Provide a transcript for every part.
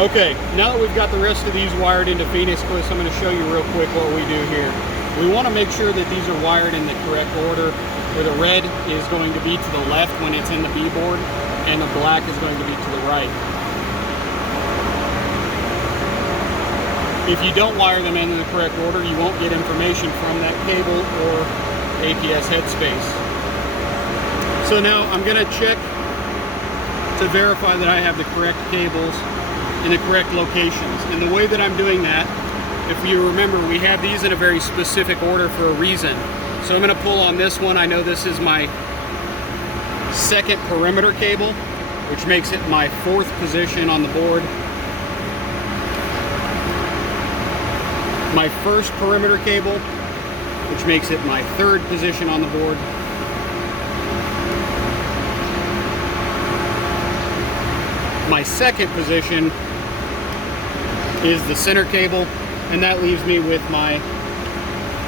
Okay, now that we've got the rest of these wired into Phoenix clips, I'm going to show you real quick what we do here. We want to make sure that these are wired in the correct order, where the red is going to be to the left when it's in the B-board, and the black is going to be to the right. If you don't wire them in the correct order, you won't get information from that cable or APS headspace. So now I'm going to check to verify that I have the correct cables in the correct locations. And the way that I'm doing that, if you remember, we have these in a very specific order for a reason. So I'm going to pull on this one. I know this is my second perimeter cable, which makes it my fourth position on the board. My first perimeter cable, which makes it my third position on the board. My second position is the center cable, and that leaves me with my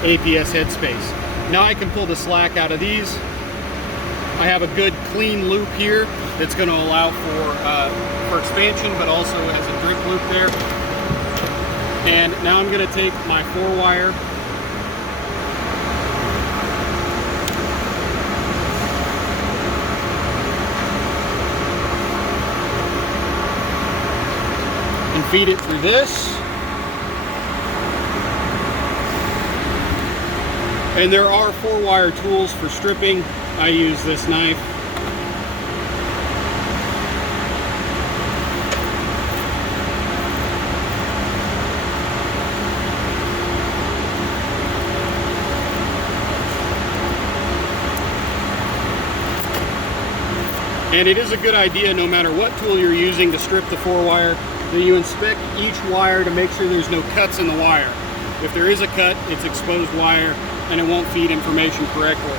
APS headspace. Now I can pull the slack out of these. I have a good clean loop here that's going to allow for expansion, but also has a drip loop there. And now I'm going to take my 4-wire and feed it through this. And there are 4-wire tools for stripping. I use this knife. And it is a good idea, no matter what tool you're using to strip the 4-wire, that you inspect each wire to make sure there's no cuts in the wire. If there is a cut, it's exposed wire and it won't feed information correctly.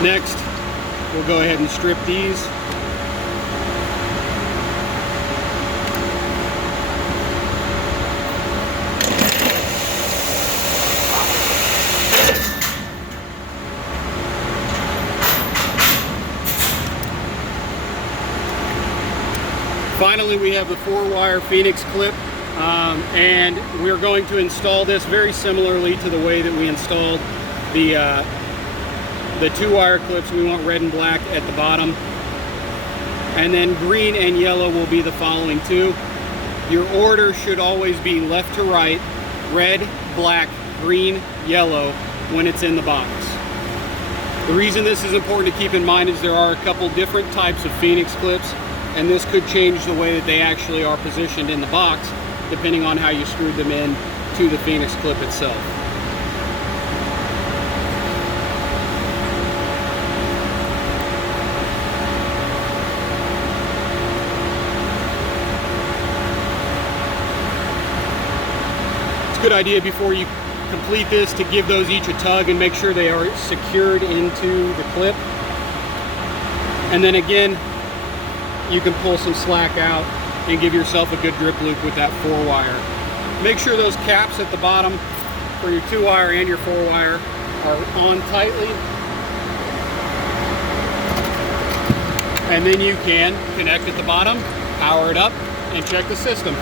Next, we'll go ahead and strip these. Finally, we have the 4-wire Phoenix clip, and we're going to install this very similarly to the way that we installed the 2-wire clips. We want red and black at the bottom, and then green and yellow will be the following two. Your order should always be left to right, red, black, green, yellow when it's in the box. The reason this is important to keep in mind is there are a couple different types of Phoenix clips, and this could change the way that they actually are positioned in the box depending on how you screwed them in to the Phoenix clip itself. It's a good idea before you complete this to give those each a tug and make sure they are secured into the clip. And then again, you can pull some slack out and give yourself a good drip loop with that 4-wire. Make sure those caps at the bottom for your 2-wire and your 4-wire are on tightly. And then you can connect at the bottom, power it up, and check the system.